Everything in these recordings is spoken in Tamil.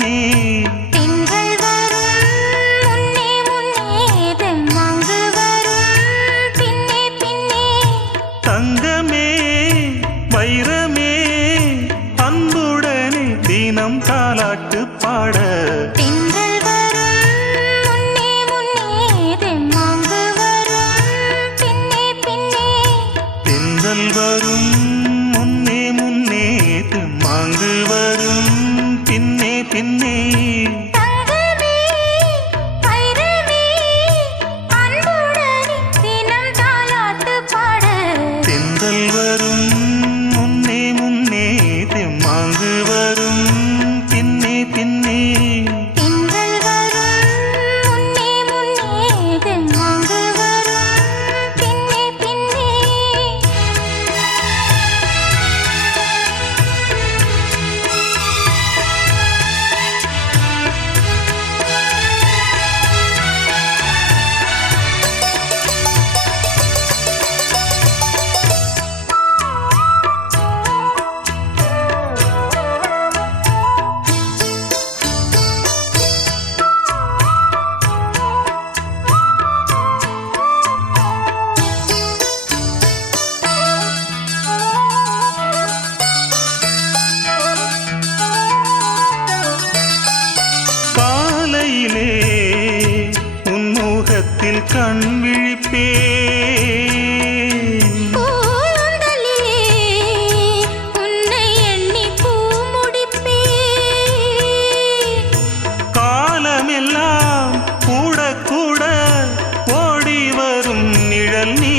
பின்னே திங்கள் வரும் முன்னே முன்னே தெம்மாங்கு வரும் பின்னே பின்னே தங்கமே வைரமே அன்புடனே தினம் தாலாட்டு பாட திங்கள் வரும் முன்னே முன்னே தெம்மாங்கு வரும் பின்னே பின்னே தென்றல் வரும் முன்னே முன்னே தெம்மாங்கு வரும் பின்னே பின்னே தங்கமே வைரமே அன்புடனே தினம் தாலாட்டு பாட தென்றல் வரும் முன்னே முன்னே தெம்மாங்கு வரும் பின்னே பின்னே திங்கள் வரும் முன்னே முன்னே தெம்மாங்கு வரும் பின்னே பின்னே காலையிலே உன் முகத்தில் கண் விழிப்பேன் பூந்தலிலே உன்னை எண்ணி பூ முடிப்பேன் காலமெல்லாம் கூட கூட ஓடி வரும் நிழல் நீ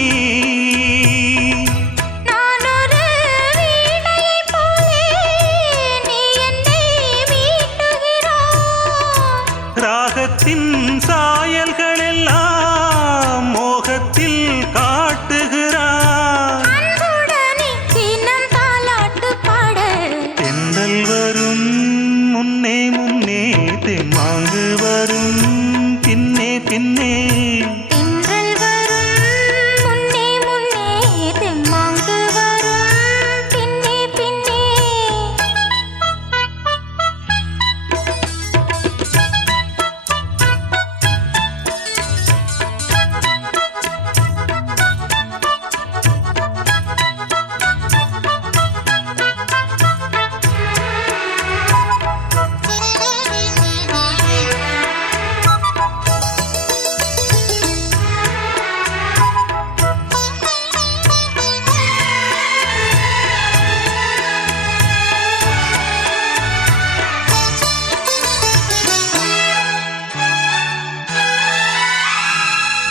நான் ஒரு வீணையைப் போலே நீ என்னை மீட்டுகிறாய் ராகத்தின் சாயல்கள் எல்லாம் மோகத்தில் காட்டுகிறார் அன்புடனே தினம் தாலாட்டு பாட தென்றல் வரும் முன்னே முன்னே தெம்மாங்கு வரும் பின்னே பின்னே திங்கள் வரும் முன்னே முன்னே தெம்மாங்கு வரும் பின்னே பின்னே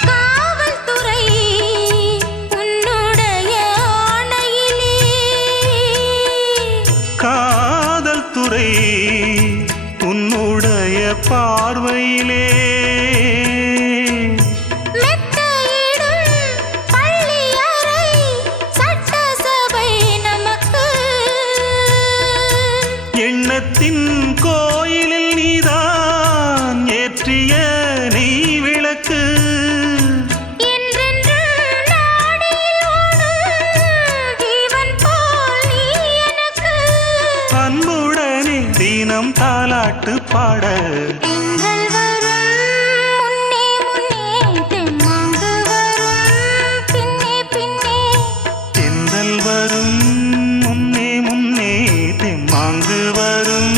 காவல்துறை உன்னுடைய ஆணையிலே காதல் துறை உன்னுடைய பார்வையிலே மெத்தையிடும் பள்ளியறை சட்டசபை நமக்கு எண்ணத்தின் கோயிலில் நீதான் ஏற்றிய நீ விளக்கு என்றென்றும் நாடியில் ஓடும் ஜீவன் போல் நீ எனக்கு அன்புடனே தினம் தாலாட்டு பாட திங்கள் வரும் முன்னே முன்னே தெம்மாங்கு வரும் பின்னே பின்னே தென்றல் வரும் முன்னே முன்னே தெம்மாங்கு வரும்